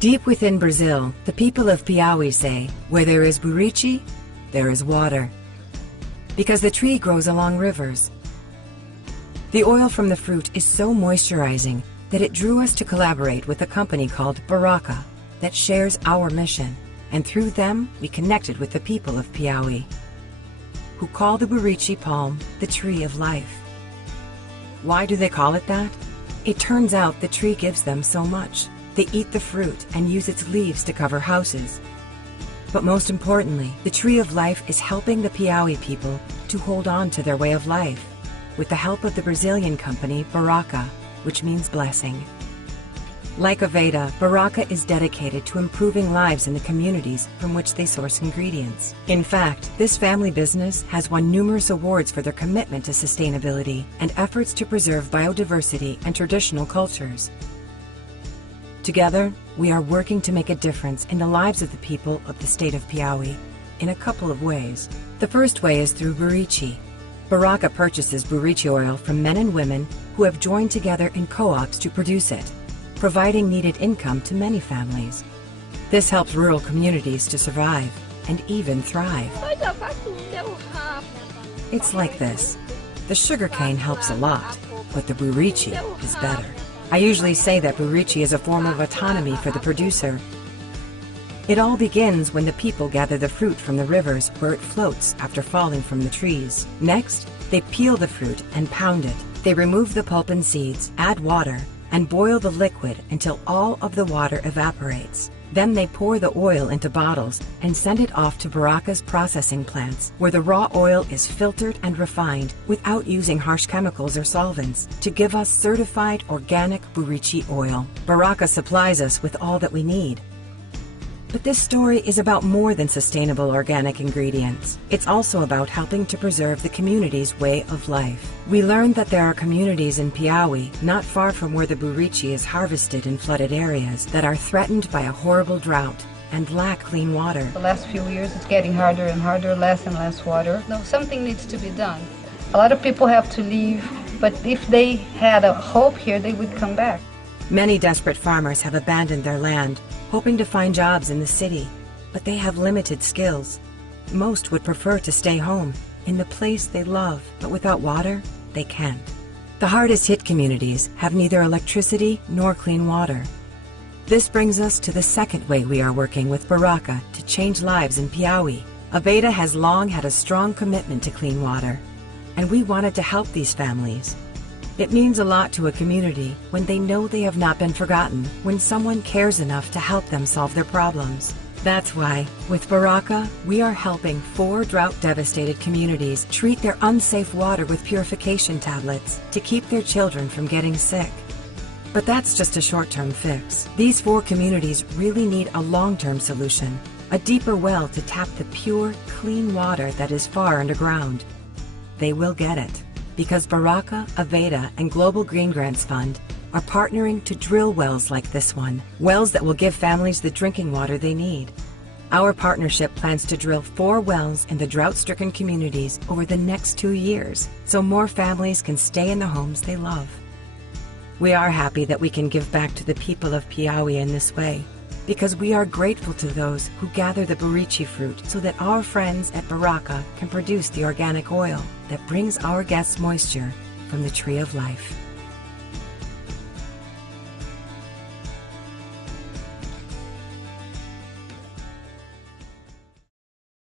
Deep within Brazil, the people of Piauí say, where there is briti, there is water. Because the tree grows along rivers. The oil from the fruit is so moisturizing that it drew us to collaborate with a company called Baraka that shares our mission, and through them we connected with the people of Piauí, who call the briti palm the tree of life. Why do they call it that? It turns out the tree gives them so much. They eat the fruit and use its leaves to cover houses. But most importantly, the tree of life is helping the Piauí people to hold on to their way of life, with the help of the Brazilian company Baraka, which means blessing. Like Aveda, Baraka is dedicated to improving lives in the communities from which they source ingredients. In fact, this family business has won numerous awards for their commitment to sustainability and efforts to preserve biodiversity and traditional cultures. Together, we are working to make a difference in the lives of the people of the state of Piauí in a couple of ways. The first way is through briti. Baraka purchases briti oil from men and women who have joined together in co-ops to produce it, providing needed income to many families. This helps rural communities to survive and even thrive. It's like this. The sugarcane helps a lot, but the briti is better. I usually say that briti is a form of autonomy for the producer. It all begins when the people gather the fruit from the rivers where it floats after falling from the trees. Next, they peel the fruit and pound it. They remove the pulp and seeds, add water, and boil the liquid until all of the water evaporates. Then they pour the oil into bottles and send it off to Baraka's processing plants, where the raw oil is filtered and refined without using harsh chemicals or solvents to give us certified organic briti oil. Baraka supplies us with all that we need. But this story is about more than sustainable organic ingredients. It's also about helping to preserve the community's way of life. We learned that there are communities in Piauí, not far from where the briti is harvested in flooded areas, that are threatened by a horrible drought and lack clean water. The last few years it's getting harder and harder, less and less water. No, something needs to be done. A lot of people have to leave, but if they had a hope here, they would come back. Many desperate farmers have abandoned their land, hoping to find jobs in the city, but they have limited skills. Most would prefer to stay home, in the place they love, but without water, they can't. The hardest hit communities have neither electricity nor clean water. This brings us to the second way we are working with Baraka to change lives in Piauí. Aveda has long had a strong commitment to clean water, and we wanted to help these families. It means a lot to a community when they know they have not been forgotten, when someone cares enough to help them solve their problems. That's why, with Baraka, we are helping 4 drought-devastated communities treat their unsafe water with purification tablets to keep their children from getting sick. But that's just a short-term fix. These 4 communities really need a long-term solution, a deeper well to tap the pure, clean water that is far underground. They will get it, because Baraka, Aveda, and Global Green Grants Fund are partnering to drill wells like this one, wells that will give families the drinking water they need. Our partnership plans to drill 4 wells in the drought-stricken communities over the next 2 years, so more families can stay in the homes they love. We are happy that we can give back to the people of Piauí in this way, because we are grateful to those who gather the briti fruit so that our friends at Baraka can produce the organic oil that brings our guests moisture from the tree of life.